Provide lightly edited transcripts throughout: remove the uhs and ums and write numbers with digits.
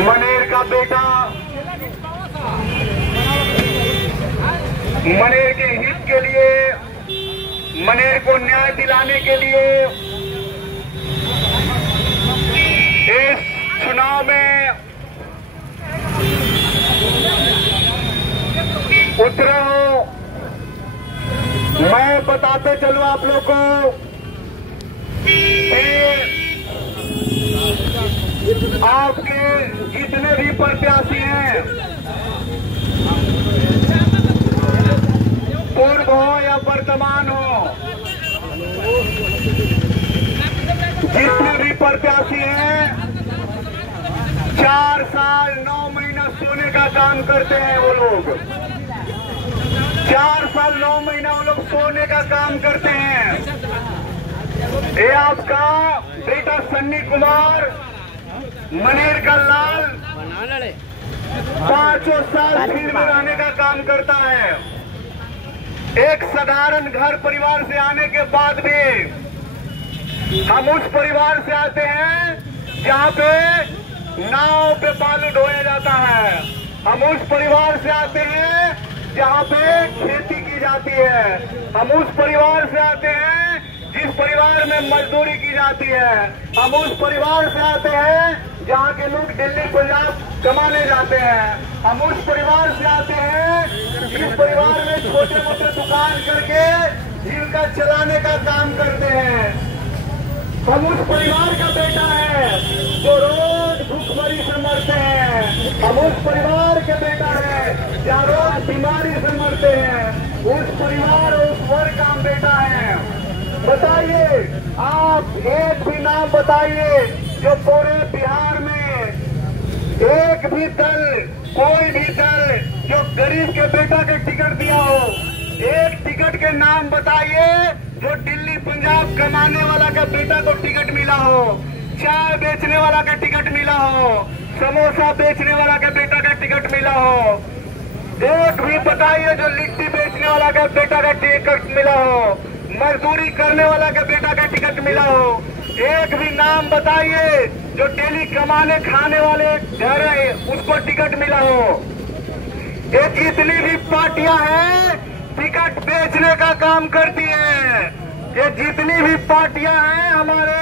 मनेर का बेटा मनेर के हित के लिए, मनेर को न्याय दिलाने के लिए इस चुनाव में उतरे हो। मैं बताते चलूं आप लोग को आपके जितने भी प्रत्याशी हैं, पूर्व हो या वर्तमान हो, जितने भी प्रत्याशी हैं 4 साल 9 महीना सोने का काम करते हैं वो लोग। 4 साल 9 महीना वो लोग सोने का काम करते हैं। ये आपका बेटा सन्नी कुमार मनेर का लाल 5 साल फील्ड में रहने का काम करता है। एक साधारण घर परिवार से आने के बाद भी हम उस परिवार से आते हैं जहाँ पे नाव पे बालू ढोया जाता है। हम उस परिवार से आते हैं जहाँ पे खेती की जाती है। हम उस परिवार से आते हैं जिस परिवार में मजदूरी की जाती है। हम उस परिवार से आते हैं जहाँ के लोग दिल्ली पंजाब कमाने जाते हैं। हम उस परिवार से आते हैं जिस परिवार में छोटे मोटे दुकान करके जीविका चलाने का काम करते हैं। हम उस परिवार का बेटा है जो रोज भूखमरी से मरते हैं। हम उस परिवार के बेटा है जो रोज बीमारी से मरते हैं। उस परिवार और उस वर्ग का हम बेटा है। बताइए, आप एक भी नाम बताइए जो पूरे बिहार में एक भी दल, कोई भी दल जो गरीब के बेटा के टिकट दिया हो। एक टिकट के नाम बताइए जो दिल्ली पंजाब कमाने वाला का बेटा को टिकट मिला हो, चाय बेचने वाला का टिकट मिला हो, समोसा बेचने वाला का बेटा का टिकट मिला हो। एक भी बताइए जो लिट्टी बेचने वाला का बेटा का टिकट मिला हो, मजदूरी करने वाला का बेटा का टिकट मिला हो। एक भी नाम बताइए जो डेली कमाने खाने वाले घर है उसको टिकट मिला हो। ये जितनी भी पार्टियां हैं टिकट बेचने का काम करती हैं। ये जितनी भी पार्टियां हैं हमारे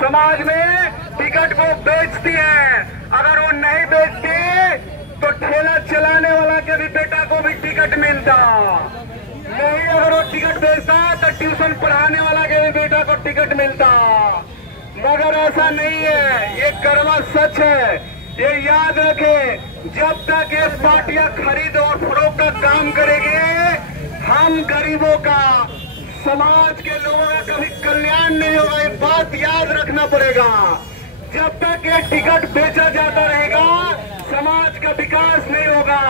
समाज में टिकट को बेचती हैं। अगर वो नहीं बेचती तो ठेला चलाने वाला के भी बेटा को भी टिकट मिलता नहीं। अगर वो टिकट बेचता तो ट्यूशन पढ़ाने वाला के भी बेटा को टिकट मिलता। मगर ऐसा नहीं है, ये कड़वा सच है। ये याद रखें, जब तक ये पार्टियां खरीद और फरोख्त का काम करेंगे, हम गरीबों का, समाज के लोगों का कभी कल्याण नहीं होगा। ये बात याद रखना पड़ेगा। जब तक ये टिकट बेचा जाता रहेगा समाज का विकास नहीं होगा।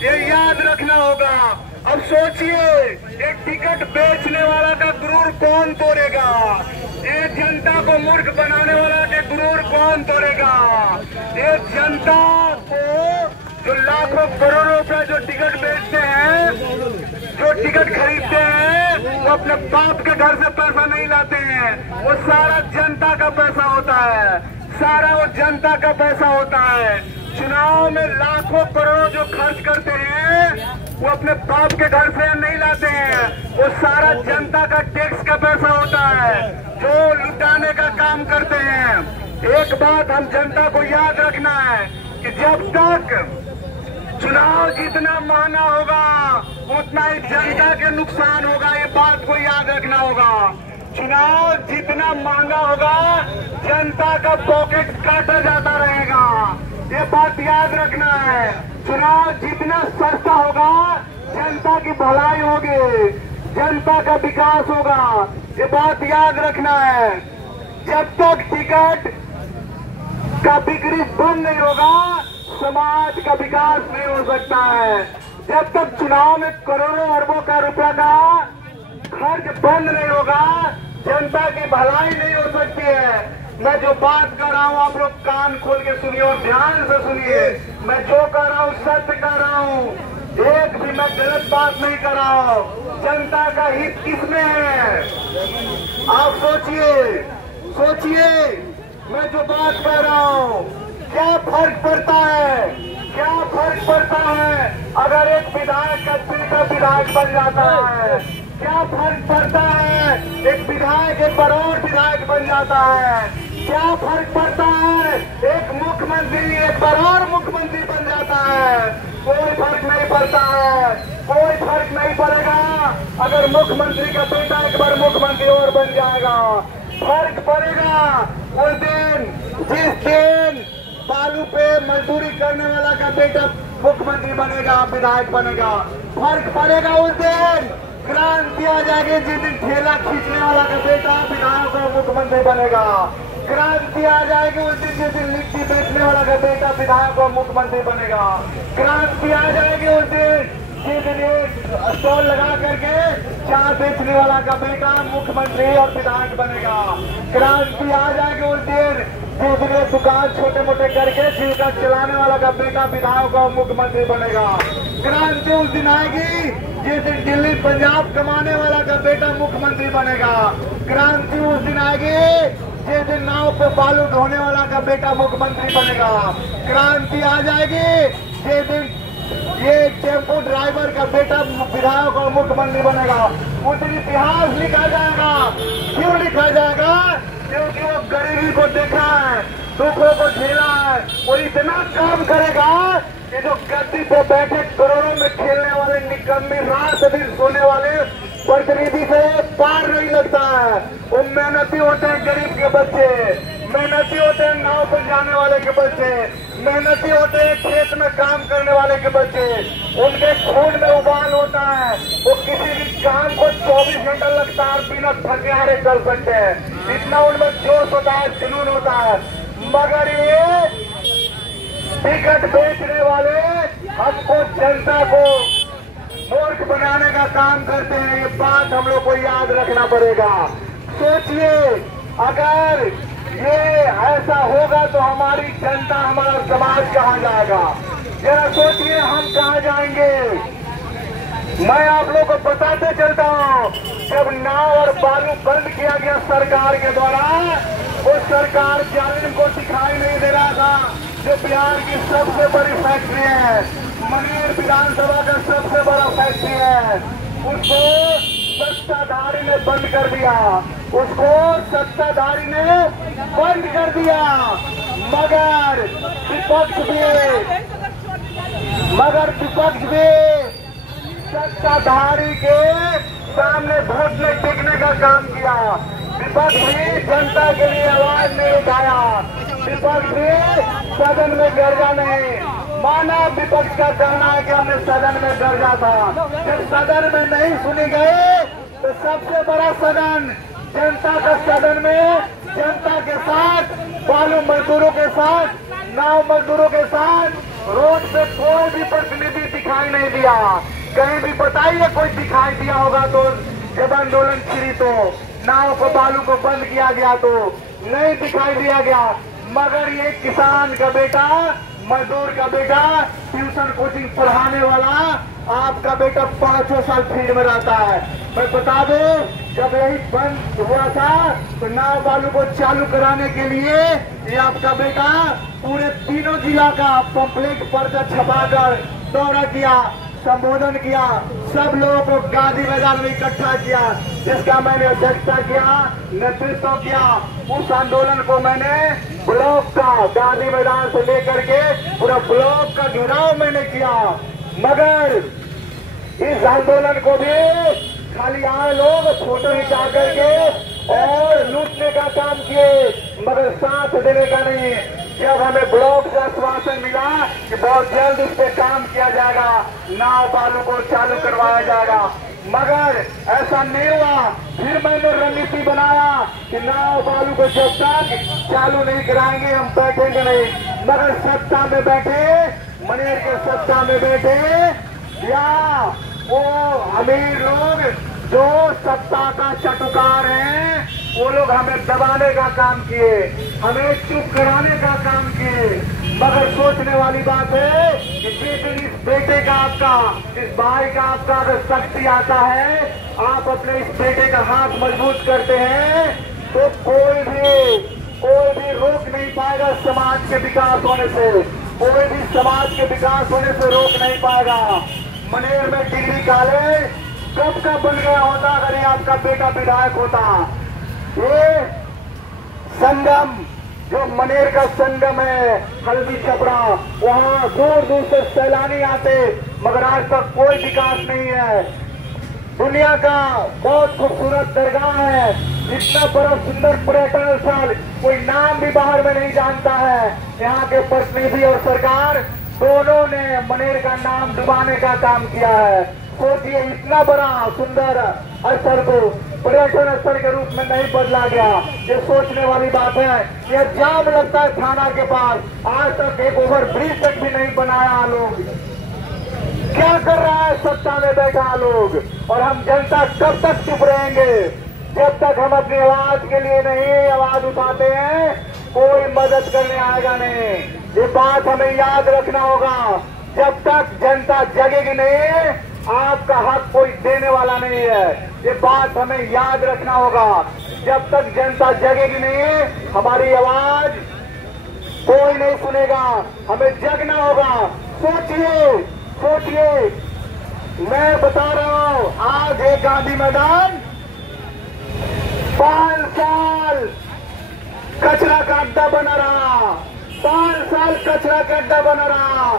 ये याद रखना होगा। अब सोचिए, ये टिकट बेचने वाला का गुरूर कौन तोड़ेगा? ये जनता को मूर्ख बनाने वाला के गुरूर कौन तोड़ेगा? ये जनता को जो लाखों करोड़ों रुपए जो टिकट बेचते हैं, जो टिकट खरीदते हैं, वो अपने बाप के घर से पैसा नहीं लाते हैं। वो सारा जनता का पैसा होता है। सारा वो जनता का पैसा होता है। चुनाव में लाखों करोड़ों जो खर्च करते हैं वो अपने बाप के घर से नहीं लाते हैं। वो सारा जनता का टैक्स का पैसा होता है जो लुटाने का काम करते हैं। एक बात हम जनता को याद रखना है कि जब तक चुनाव जितना महंगा होगा उतना ही जनता के नुकसान होगा। ये बात को याद रखना होगा। चुनाव जितना महंगा होगा जनता का पॉकेट काटा जाता रहेगा। ये बात याद रखना है। चुनाव जितना सस्ता होगा जनता की भलाई होगी, जनता का विकास होगा। ये बात याद रखना है। जब तक टिकट का बिक्री बंद नहीं होगा समाज का विकास नहीं हो सकता है। जब तक चुनाव में करोड़ों अरबों का रुपया का खर्च बंद नहीं होगा जनता की भलाई नहीं हो सकती है। मैं जो बात कर रहा हूँ आप लोग कान खोल के सुनिए और ध्यान से सुनिए। मैं जो कर रहा हूँ सत्य कर रहा हूँ, एक भी मैं गलत बात नहीं कर रहा हूँ। जनता का हित किसमें है? आप सोचिए, सोचिए। मैं जो बात कह रहा हूँ, क्या फर्क पड़ता है, क्या फर्क पड़ता है अगर एक विधायक का बेटा विधायक बन जाता है? क्या फर्क पड़ता है एक विधायक एक बार और विधायक बन जाता है? क्या फर्क पड़ता है एक मुख्यमंत्री एक बार और मुख्यमंत्री बन जाता है? कोई फर्क नहीं पड़ता है, कोई फर्क नहीं पड़ेगा अगर मुख्यमंत्री का बेटा एक बार मुख्यमंत्री और बन जाएगा। फर्क पड़ेगा उस दिन जिस दिन बालू पे मजदूरी करने वाला का बेटा मुख्यमंत्री बनेगा, विधायक बनेगा। फर्क पड़ेगा उस दिन क्रांति आ जाएगी जिस दिन ठेला खींचने वाला का बेटा विधायक और मुख्यमंत्री बनेगा। क्रांति आ जाएगी उस दिन जिस दिन लिट्टी बेचने वाला का बेटा विधायक और मुख्यमंत्री बनेगा। क्रांति आ जाएगी उस दिन जिस दिन एक स्टॉल लगा करके चाय बेचने वाला का बेटा मुख्यमंत्री और विधायक बनेगा। क्रांति आ जाएगी उस दिन जिस दिन एक दुकान छोटे मोटे करके जीविका चलाने वाला का बेटा विधायक और मुख्यमंत्री बनेगा। क्रांति उस दिन आएगी जिस दिन दिल्ली पंजाब कमाने वाला का बेटा मुख्यमंत्री बनेगा। क्रांति उस दिन आएगी जिस दिन नाव पे बालू ढोने वाला का बेटा मुख्यमंत्री बनेगा। क्रांति आ जाएगी जिस दिन ये टेम्पो ड्राइवर का बेटा विधायक और मुख्यमंत्री बनेगा। उस दिन इतिहास लिखा जाएगा। क्यों लिखा जाएगा? क्योंकि वो गरीबी को देखा है, दुखों को झेला है, वो इतना काम करेगा कि जो गद्दी पे बैठे करोड़ों में खेलने वाले निकम्मी रात दिन सोने वाले प्रतिनिधि से पार नहीं लगता है। वो मेहनती होते हैं, गरीब के बच्चे मेहनती होते हैं, नाव पर जाने वाले के बच्चे मेहनती होते हैं, खेत में काम करने वाले के बच्चे। उनके खून में उबाल होता है, वो किसी भी काम को 24 घंटा लगता है बिना थके हारे कर सकते हैं। इतना उनमें जोश होता है, जुनून होता है। मगर ये टिकट बेचने वाले हमको जनता को मूर्ख बनाने का काम करते हैं। ये बात हम लोग को याद रखना पड़ेगा। सोचिए अगर ये ऐसा होगा तो हमारी जनता हमारा समाज कहाँ जाएगा? जरा सोचिए हम कहाँ जाएंगे। मैं आप लोग को बताते चलता हूँ, जब नाव और बालू बंद किया गया सरकार के द्वारा, वो सरकार जालिम को दिखाई नहीं दे रहा था जो बिहार की सबसे बड़ी फैक्ट्री है, मनेर विधानसभा का सबसे बड़ा फैक्ट्री है, उसको सत्ताधारी ने बंद कर दिया। उसको सत्ताधारी ने बंद कर दिया। मगर विपक्ष भी सत्ताधारी के सामने घुटने टेकने का काम किया। विपक्ष भी जनता के लिए आवाज नहीं उठाया। विपक्ष भी सदन में गरजा नहीं माना। विपक्ष का कहना है कि हमने सदन में गरजा था। जब सदन में नहीं सुनी गई तो सबसे बड़ा सदन जनता का सदन में जनता के साथ, बालू मजदूरों के साथ, नाव मजदूरों के साथ रोड पे कोई भी प्रतिनिधि दिखाई नहीं दिया। कहीं भी बताइए कोई दिखाई दिया होगा तो जब आंदोलन छिड़ी तो नाव को बालू को बंद किया गया तो नहीं दिखाई दिया गया। मगर ये किसान का बेटा, मजदूर का बेटा, ट्यूशन कोचिंग पढ़ाने वाला आपका बेटा 5 साल फील्ड में रहता है। मैं बता दूं, जब यही बंद हुआ था तो नाव बालू को चालू कराने के लिए ये आपका बेटा पूरे तीनों जिला का पंपलेट पर्चा छपाकर दौरा किया, संबोधन किया, सब लोगों को गांधी मैदान में इकट्ठा किया, जिसका मैंने अध्यक्षता किया, नेतृत्व किया। उस आंदोलन को मैंने ब्लॉक का गांधी मैदान से लेकर के पूरा ब्लॉक का घेराव मैंने किया। मगर इस आंदोलन को भी खाली आए लोग फोटो खिंचा करके और लूटने का काम किए, मगर साथ देने का नहीं। जब हमें ब्लॉक से आश्वासन मिला कि बहुत जल्द इस पे काम किया जाएगा, नाव बालू को चालू करवाया जाएगा, मगर ऐसा नहीं हुआ। फिर मैंने रणनीति बनाया कि नाव बालू को जब तक चालू नहीं कराएंगे हम बैठेंगे नहीं। मगर सत्ता में बैठे, मनेर के सत्ता में बैठे या वो अमीर लोग जो सत्ता का चटुकार हैं, वो लोग हमें दबाने का काम किए, हमें चुप कराने का काम किए। मगर सोचने वाली बात है कि जिस दिन इस बेटे का आपका, इस भाई का आपका अगर शक्ति आता है, आप अपने इस बेटे का हाथ मजबूत करते हैं तो कोई भी रोक पाएगा समाज के विकास होने से, कोई भी समाज के विकास होने से रोक नहीं पाएगा। मनेर में डिग्री कॉलेज कब का बन गया होता अगर ये आपका बेटा विधायक होता। ये संगम जो मनेर का संगम है हल्दी छपरा, वहां दूर दूर से सैलानी आते, मगर आज तक कोई विकास नहीं है। दुनिया का बहुत खूबसूरत दरगाह है, इतना बड़ा सुंदर पर्यटन स्थल, कोई नाम भी बाहर में नहीं जानता है। यहाँ के प्रतिनिधि और सरकार दोनों ने मनेर का नाम डुबाने का काम किया है। सोचिए, इतना बड़ा सुंदर स्थल को पर्यटन स्थल के रूप में नहीं बदला गया, ये सोचने वाली बात है। यह जाम लगता है थाना के पास, आज तक एक ओवर ब्रिज तक भी नहीं बनाया लोग। क्या कर रहा है सत्ता में बैठा लोग, और हम जनता कब तक चुप रहेंगे? जब तक हम अपनी आवाज के लिए नहीं आवाज उठाते हैं, कोई मदद करने आएगा नहीं। ये बात हमें याद रखना होगा। जब तक जनता जगेगी नहीं, आपका हक कोई देने वाला नहीं है। ये बात हमें याद रखना होगा। जब तक जनता जगेगी नहीं, हमारी आवाज कोई नहीं सुनेगा। हमें जगना होगा। सोचिए सोचिए, मैं बता रहा हूं, आज एक गांधी मैदान 5 साल कचरा का अड्डा बना रहा, 5 साल कचरा का अड्डा बना रहा।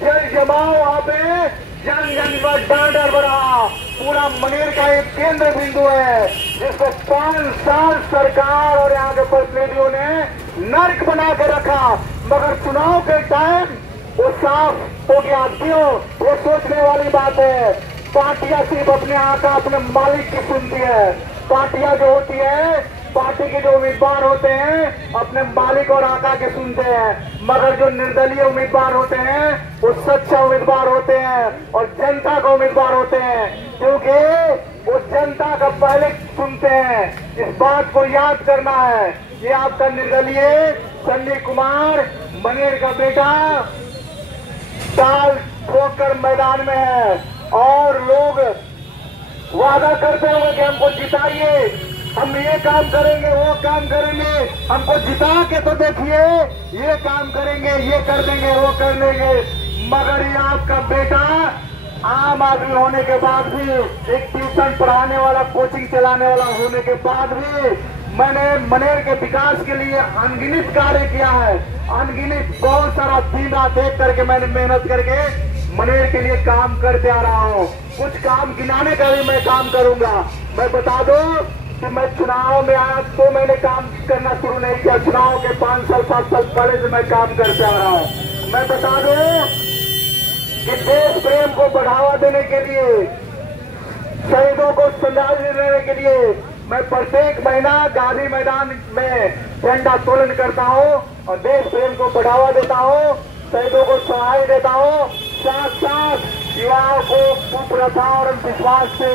जल जमाव वहां पे जन जन पर डांडर बना, पूरा मनेर का एक केंद्र बिंदु है, जिसको 5 साल सरकार और यहाँ के प्रतिनिधियों ने नर्क बना के रखा। मगर चुनाव के टाइम वो साफ हो गया। क्यों? वो सोचने वाली बात है। पार्टियां सिर्फ अपने आका अपने मालिक की सुनती है। पार्टियां जो होती है, पार्टी के जो उम्मीदवार होते हैं अपने मालिक और आका के सुनते हैं, मगर जो निर्दलीय उम्मीदवार होते हैं वो सच्चा उम्मीदवार होते हैं और जनता का उम्मीदवार होते हैं, क्योंकि वो जनता का पहले सुनते हैं। इस बात को याद करना है। ये आपका निर्दलीय सन्नी कुमार मनेर का बेटा टाल ठोकर मैदान में है, और लोग वादा करते हुए कि हमको जिताइए, हम ये काम करेंगे वो काम करेंगे, हमको जिता के तो देखिए, ये काम करेंगे ये कर देंगे वो कर देंगे। मगर ये आपका बेटा आम आदमी होने के बाद भी, एक ट्यूशन पढ़ाने वाला कोचिंग चलाने वाला होने के बाद भी, मैंने मनेर के विकास के लिए अनगिनत कार्य किया है। अनगिनत बहुत सारा दिन रात एक करके मैंने मेहनत करके मनेर के लिए काम करते आ रहा हूँ। कुछ काम गिनाने का भी मैं काम करूंगा। मैं बता दूं कि मैं चुनाव में आया तो मैंने काम करना शुरू नहीं किया। चुनाव के 5 साल 7 साल पहले से मैं काम करते आ रहा हूँ। मैं बता दूं कि देश प्रेम को बढ़ावा देने के लिए, शहीदों को श्रद्धांजलि देने के लिए मैं प्रत्येक महीना गांधी मैदान में झंडा तोलन करता हूँ और देश प्रेम को बढ़ावा देता हूँ, शहीदों को सहाय देता हूँ, साथ साथ युवाओं को कुप्रथा और विश्वास से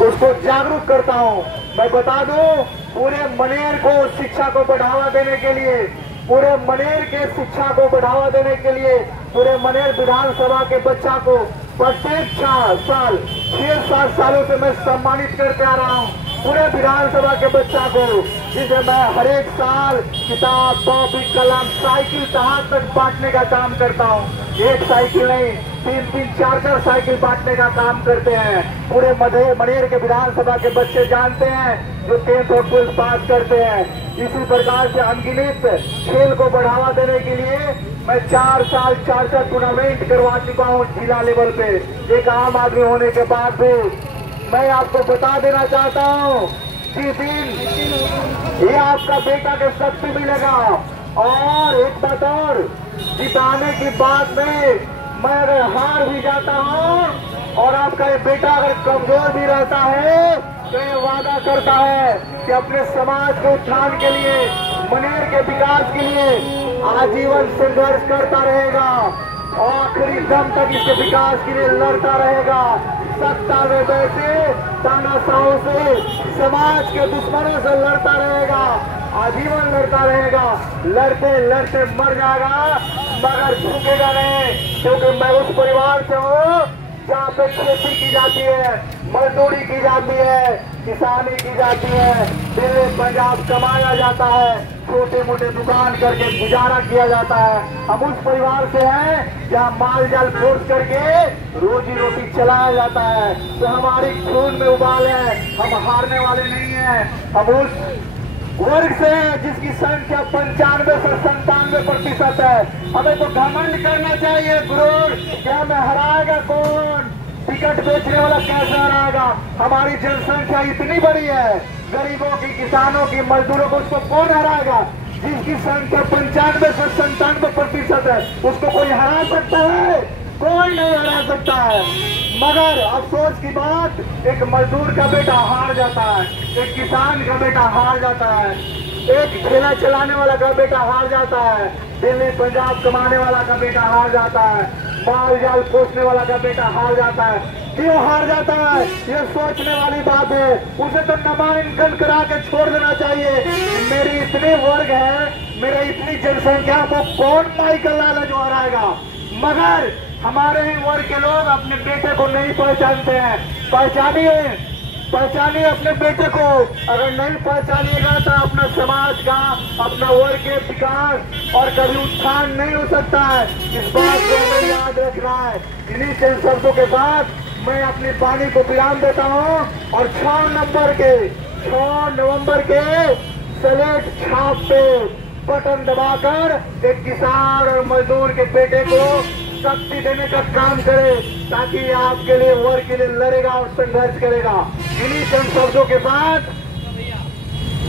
उसको जागरूक करता हूँ। मैं बता दूं, पूरे मनेर को शिक्षा को बढ़ावा देने के लिए, पूरे मनेर के शिक्षा को बढ़ावा देने के लिए, पूरे मनेर विधानसभा के बच्चा को प्रत्येक साल 6-7 सालों से मैं सम्मानित करते आ रहा हूँ। पूरे विधानसभा के बच्चा को, जिसे मैं हर एक साल किताब कॉपी कलम साइकिल कहाँ तक बांटने का काम करता हूँ। एक साइकिल नहीं, 3-3 4-4 साइकिल बांटने का काम करते हैं। पूरे मनेर के विधानसभा के बच्चे जानते हैं, जो 10th और 12th पास करते हैं। इसी प्रकार से अनगिनत खेल को बढ़ावा देने के लिए मैं 4 साल 4 टूर्नामेंट करवा चुका हूँ जिला लेवल पे। एक आम आदमी होने के बाद भी मैं आपको बता देना चाहता हूँ, जिस दिन ये आपका बेटा के शक्ति मिलेगा, और एक बात और, जिताने की बात में मैं अगर हार भी जाता हूँ और आपका ये बेटा अगर कमजोर भी रहता है, तो ये वादा करता है कि अपने समाज के उत्थान के लिए, मनेर के विकास के लिए आजीवन संघर्ष करता रहेगा, आखिरी दम तक इसके विकास के लिए लड़ता रहेगा। सत्ता में बैठे तानाशाहों से, समाज के दुश्मनों से लड़ता रहेगा, आजीवन लड़ता रहेगा। लड़ते लड़ते मर जाएगा, मगर झुकेगा नहीं, क्योंकि मैं उस परिवार से हूँ जहाँ पे खेती की जाती है। मजदूरी की जाती है, किसानी की जाती है, दिल्ली पंजाब कमाया जाता है, छोटे मोटे दुकान करके गुजारा किया जाता है। हम उस परिवार से हैं जहाँ माल जाल फोर्स करके रोजी रोटी चलाया जाता है। तो हमारी खून में उबाल है, हम हारने वाले नहीं हैं। हम उस वर्ग से हैं जिसकी संख्या 95 से 97% है। हमें तो घमंड करना चाहिए गुरूर, क्या मैं हराएगा कौन, टिकट बेचने वाला कैसा हराएगा। हमारी जनसंख्या इतनी बड़ी है, गरीबों की, किसानों की, मजदूरों को, उसको कौन हराएगा। जिसकी संख्या 95 से 97% है, उसको कोई हरा सकता है? कोई नहीं हरा सकता है। मगर अफसोस की बात, एक मजदूर का बेटा हार जाता है, एक किसान का बेटा हार जाता है, एक ठेला चलाने वाला का बेटा हार जाता है, दिल्ली पंजाब कमाने वाला का बेटा हार जाता है, माल जाल पोसने वाला का बेटा हार जाता है। क्यों हार जाता है, ये सोचने वाली बात है। उसे तो नामांकन करा के छोड़ देना चाहिए। मेरी इतनी वर्ग है, मेरी इतनी जनसंख्या को कौन माइकल लाला जो हराएगा। मगर हमारे ही वर्ग के लोग अपने बेटे को नहीं पहचानते हैं। पहचानिए अपने बेटे को। अगर नहीं पहचानिएगा तो अपना समाज का, अपना वर्ग के विकास और कभी उत्थान नहीं हो सकता है। इस बात को हमें याद रखना है। इन्हीं चंद शब्दों के साथ मैं अपनी वाणी को विराम देता हूँ और 6 नवंबर के स्लेट छाप पे बटन दबाकर एक किसान और मजदूर के बेटे को शक्ति देने का काम करे, ताकि आपके लिए, वर्ग के लिए लड़ेगा और संघर्ष करेगा। इन्हीं चंद शब्दों के साथ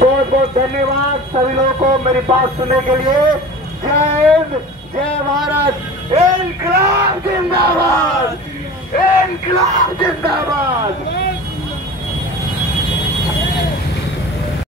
बहुत बहुत धन्यवाद सभी लोगों को मेरी बात सुनने के लिए। जय हिंद, जय भारत, इनकलाब जिंदाबाद, इनकलाब जिंदाबाद।